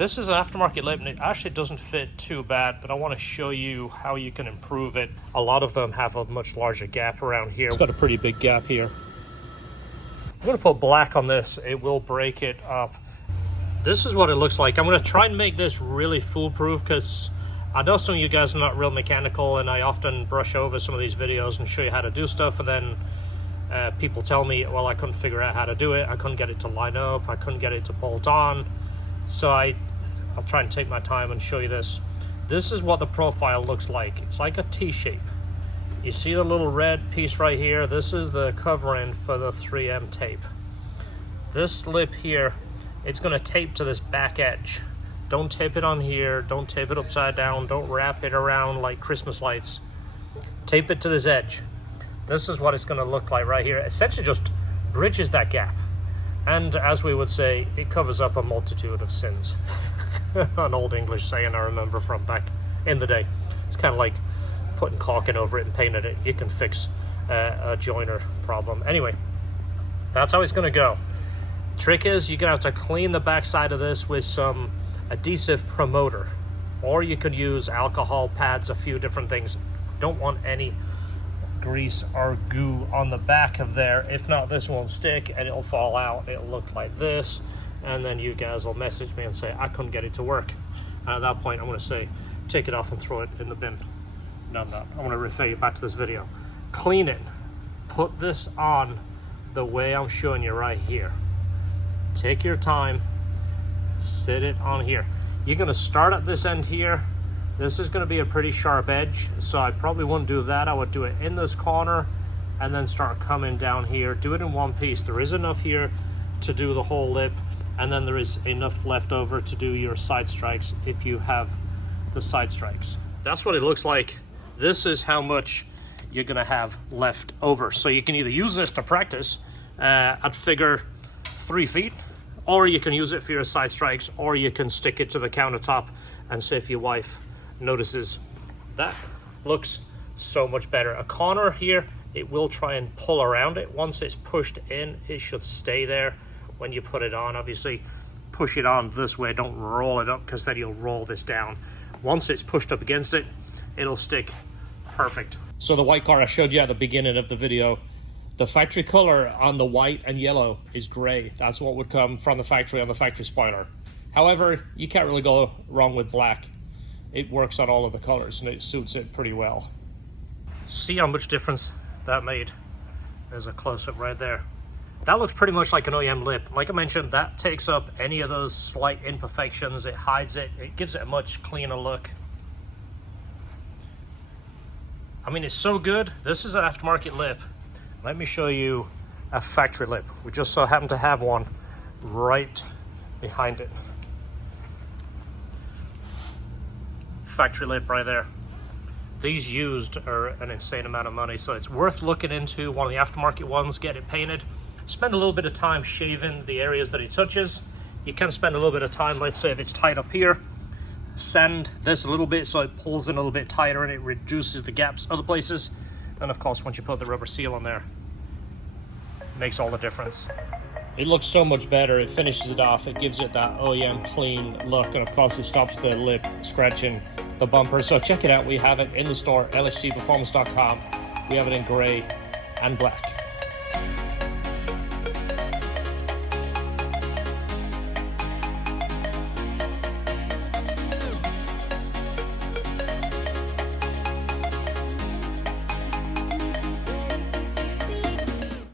This is an aftermarket lip, and it actually doesn't fit too bad, but I want to show you how you can improve it. A lot of them have a much larger gap around here. It's got a pretty big gap here. I'm going to put black on this. It will break it up. This is what it looks like. I'm going to try and make this really foolproof, because I know some of you guys are not real mechanical, and I often brush over some of these videos and show you how to do stuff, and then people tell me, well, I couldn't figure out how to do it. I couldn't get it to line up. I couldn't get it to bolt on. So I'll try and take my time and show you this. This is what the profile looks like. It's like a T-shape. You see the little red piece right here? This is the covering for the 3M tape. This lip here, it's going to tape to this back edge. Don't tape it on here. Don't tape it upside down. Don't wrap it around like Christmas lights. Tape it to this edge. This is what it's going to look like right here. Essentially just bridges that gap. And as we would say, it covers up a multitude of sins. An old English saying I remember from back in the day. It's kind of like putting caulking over it and painting it. You can fix a joiner problem. Anyway, that's how it's going to go. Trick is, you're going to have to clean the backside of this with some adhesive promoter. Or you could use alcohol pads, a few different things. Don't want any grease or goo on the back of there. If not, this won't stick and it'll fall out. It'll look like this, and then you guys will message me and say I couldn't get it to work, and at that point I'm going to say take it off and throw it in the bin. No, I'm not. I want to refer you back to this video. Clean it, put this on the way I'm showing you right here. Take your time, sit it on here. You're going to start at this end here. This is going to be a pretty sharp edge, so I probably wouldn't do that. I would do it in this corner and then start coming down here. Do it in one piece. There is enough here to do the whole lip, and then there is enough left over to do your side strikes if you have the side strikes. That's what it looks like. This is how much you're going to have left over. So you can either use this to practice at figure 3 feet, or you can use it for your side strikes, or you can stick it to the countertop and see if your wife notices. That looks so much better. A corner here, it will try and pull around it. Once it's pushed in, it should stay there when you put it on. Obviously, push it on this way, don't roll it up, because then you'll roll this down. Once it's pushed up against it, it'll stick perfect. So the white car I showed you at the beginning of the video, the factory color on the white and yellow is gray. That's what would come from the factory on the factory spoiler. However, you can't really go wrong with black. It works on all of the colors and it suits it pretty well. See how much difference that made? There's a close-up right there. That looks pretty much like an OEM lip. Like I mentioned, that takes up any of those slight imperfections. It hides it. It gives it a much cleaner look. I mean, it's so good. This is an aftermarket lip. Let me show you a factory lip. We just so happen to have one right behind it. Factory lip right there. These used are an insane amount of money, so it's worth looking into one of the aftermarket ones, get it painted. Spend a little bit of time shaving the areas that it touches. You can spend a little bit of time, let's say if it's tight up here, sand this a little bit so it pulls in a little bit tighter and it reduces the gaps other places. And of course, once you put the rubber seal on there, it makes all the difference. It looks so much better. It finishes it off. It gives it that OEM clean look. And of course, it stops the lip scratching the bumper. So check it out. We have it in the store, lhtperformance.com. We have it in gray and black.